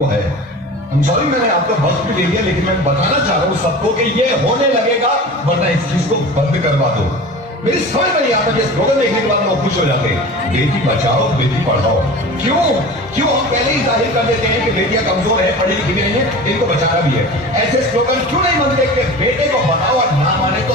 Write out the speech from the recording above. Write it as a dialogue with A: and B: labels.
A: है। सॉरी मैंने आपका वक्त भी ले लिया, लेकिन मैं बताना चाह रहा हूँ सबको कि ये होने लगेगा, वरना इस चीज़ को बंद करवा दो। मेरी समझ में नहीं आता कि स्लोगन देखने के बाद लोग खुश हो जाते हैं। बेटी बचाओ, बेटी पढ़ाओ। क्यों? क्यों? हम पहले ही ज़ाहिर कर देते हैं कि बेटियाँ कमज़ोर है, पढ़ी लिखी नहीं है, इनको बचाना भी है। ऐसे स्लोगन क्यों नहीं बनते कि बेटे को बताओ और ना माने तो